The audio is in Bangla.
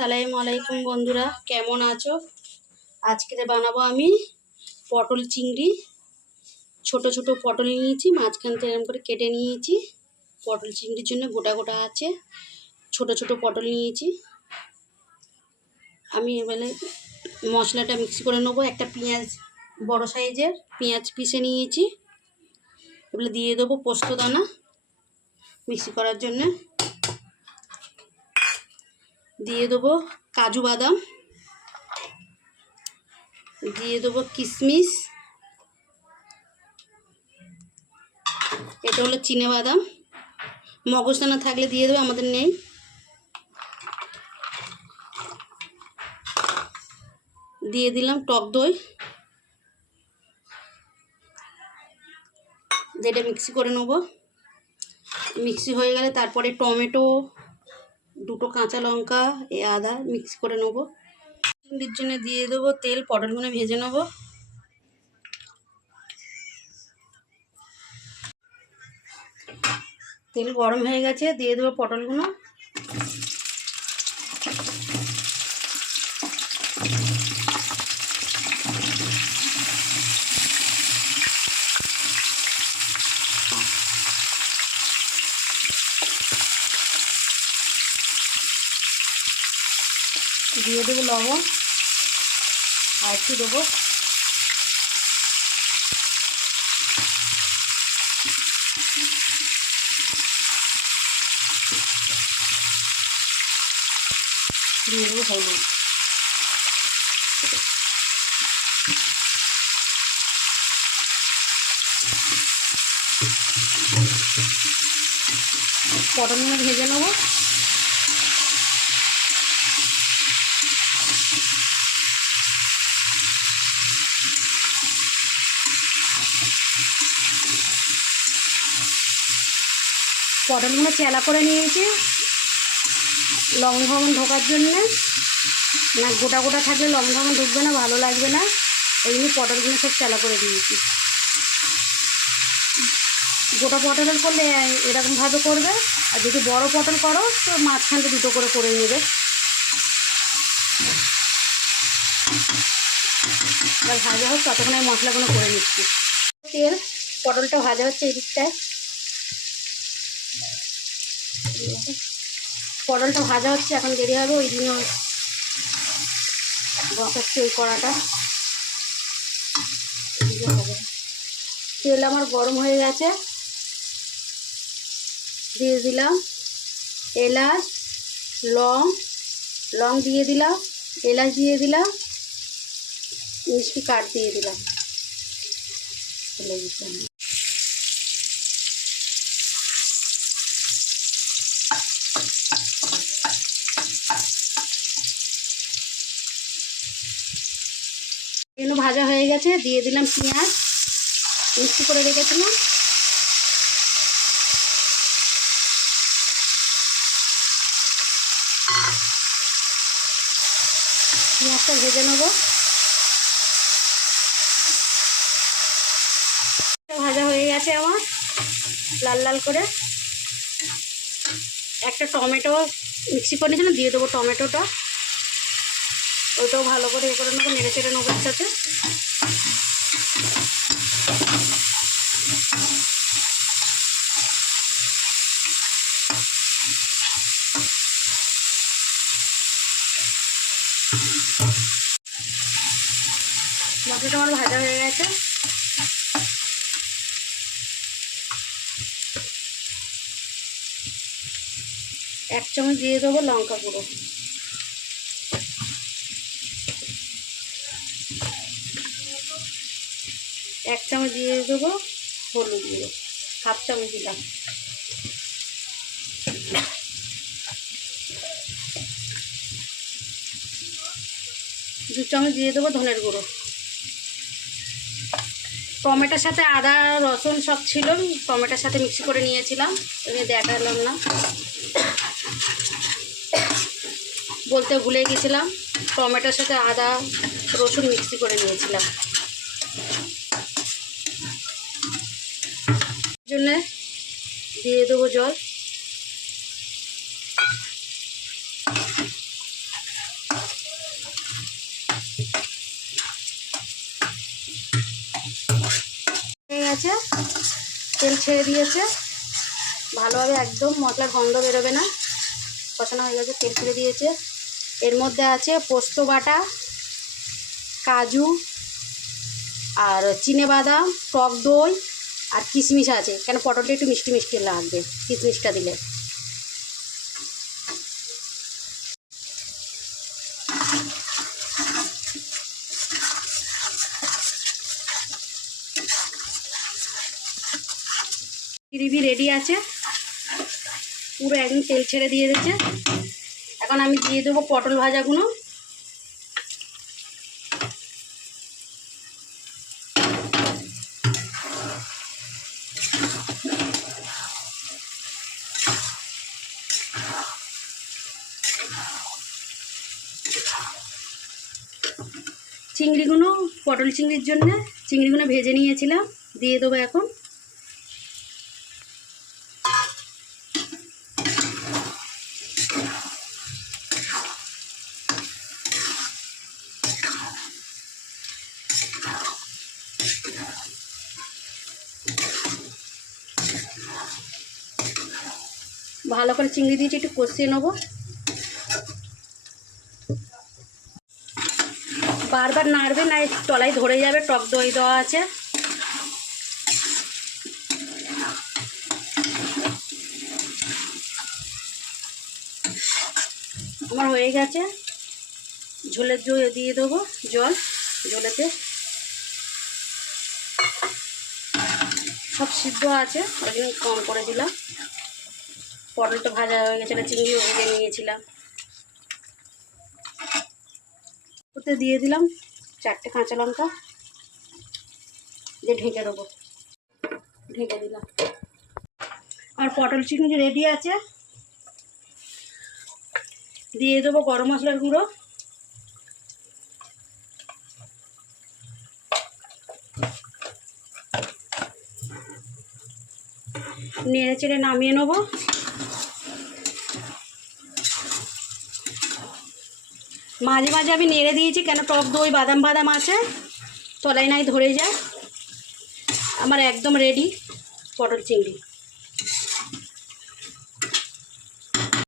আসসালামু আলাইকুম বন্ধুরা, কেমন আছো? আজকে বানাবো আমি পটল চিংড়ি। ছোট ছোট পটল নিয়েছি, মাঝখান থেকে এরকম করে কেটে নিয়েছি। পটল চিংড়ির জন্য গোটা গোটা আছে, ছোট ছোট পটল নিয়েছি। আমি এবারে মশলাটা মিক্সি করে নেবো। একটা পেঁয়াজ, বড় সাইজের পেঁয়াজ পিষে নিয়েছি। এবারে দিয়ে দেবো পোস্ত দানা মিক্সি করার জন্য। দিয়ে দেবো কাজু বাদাম, দিয়ে দেবো কিশমিশ, এটা হলো চিনে বাদাম। মগজদানা থাকলে দিয়ে দেবে, আমাদের নেই। দিয়ে দিলাম টক দই, যেটা মিক্সি করে নেবো। মিক্সি হয়ে গেলে তারপরে টমেটো, দুটো কাঁচা লঙ্কা, আদা মিক্স করে নেবো। চিংড়ির জন্য দিয়ে দেবো তেল, পটলগুলো ভেজে নেবো। তেল গরম হয়ে গেছে, দিয়ে দেবো পটলগুলো। দিয়ে দেবো লবণ, আর একটু দেবো হলুদ। পটলগুলো ভেজে নেবো। পটলগুলো চেলা করে নিয়েছি লবণ ভবন ঢোকার জন্যে। না গোটা গোটা থাকলে লবণ ভবন ঢুকবে না, ভালো লাগবে না। ওই জন্য পটলগুলো সব চেলা করে দিয়েছি। গোটা পটল করলে এরকমভাবে করবে, আর যদি বড় পটল করো তো মাঝখানটা দুটো করে নেবে। এবার ভাজা হোক, ততক্ষণ আমি মশলাগুলো করে নিচ্ছি। তেল, পটলটা ভাজা হচ্ছে এই দিকটায়। পটলটা ভাজা হচ্ছে, এখন দেরি হবে, ওই জন্য বসাচ্ছি ওই কড়াটা। তেল আমার গরম হয়ে গেছে, দিয়ে দিলাম এলাচ, লং দিয়ে দিলাম, এলাচ দিয়ে দিলাম, মিষ্টি কাঠ দিয়ে দিলাম। এগুলো ভাজা হয়ে গেছে, দিয়ে দিলাম পেঁয়াজ মিক্সি করে রেখেছিলাম। পেঁয়াজটা ভেজে নেব। ভাজা হয়ে গেছে আমার লাল লাল করে। একটা টমেটো মিক্সি করে নিয়েছিলাম, দিয়ে দেবো টমেটোটা। ওইটাও ভালো করে করে নেবো, নেড়ে চেড়ে নেবো একসাথে। মশলাটা আমার ভাজা হয়ে গেছে। এক চামচ দিয়ে দেবো লঙ্কা গুঁড়ো, এক চামচ দিয়ে দেবো হলুদ গুঁড়ো, হাফ চামচ দিলাম। দু চামচ দিয়ে দেবো ধনের গুঁড়ো। টমেটোর সাথে আদা রসুন সব ছিল, টমেটোর সাথে মিক্সি করে নিয়েছিলাম, এগুলো দেখালাম না, বলতে ভুলে গেছিলাম। টমেটোর সাথে আদা রসুন মিক্সি করে নিয়েছিলাম। জন্য দিয়ে দেবো জল। আছে, তেল ছেড়ে দিয়েছে ভালোভাবে, একদম মশলার গন্ধ বেরোবে না। কষানো হয়ে গেছে, তেল ছেড়ে দিয়েছে। এর মধ্যে আছে পোস্ত বাটা, কাজু আর চিনেবাদাম, টক দই আর কিশমিশ আছে, কেন পটলটা একটু মিষ্টি মিষ্টি লাগবে কিশমিশটা দিলে। গ্রেভি রেডি আছে, পুরো একদম তেল ছেড়ে দিয়ে দিয়েছে। এখন আমি দিয়ে দেবো পটল ভাজাগুলো। চিংড়িগুলো, পটল চিংড়ির জন্য চিংড়িগুলো ভেজে নিয়েছিলাম, দিয়ে দেবো এখন। ভালো করে চিংড়ি দিয়েছি, একটু কষিয়ে নেবো। বারবার নাড়বে না, তলায় ধরে যাবে, টক দই দেওয়া আছে। আমার হয়ে গেছে, ঝোলের দিয়ে দেবো জল। জলেতে সব সিদ্ধ আছে, ওই জন্য কম করে দিলাম। পটলটা ভাজা হয়ে গেছে, চিংড়িও ভেজে নিয়েছিলাম। ওতে দিয়ে দিলাম 4টে কাঁচা লঙ্কা, দিয়ে ঢেকে দেবো। ঢেকে দিলাম। আর পটল চিংড়ি রেডি আছে, দিয়ে দেবো গরম মশলার গুঁড়ো। নেড়ে চেড়ে নামিয়ে নেবো। মাঝে মাঝে আমি নেড়ে দিয়েছি, কেন টক দই বাদাম বাদাম আছে, তলায় নাই ধরে যায়। আমার একদম রেডি পটল চিংড়ি।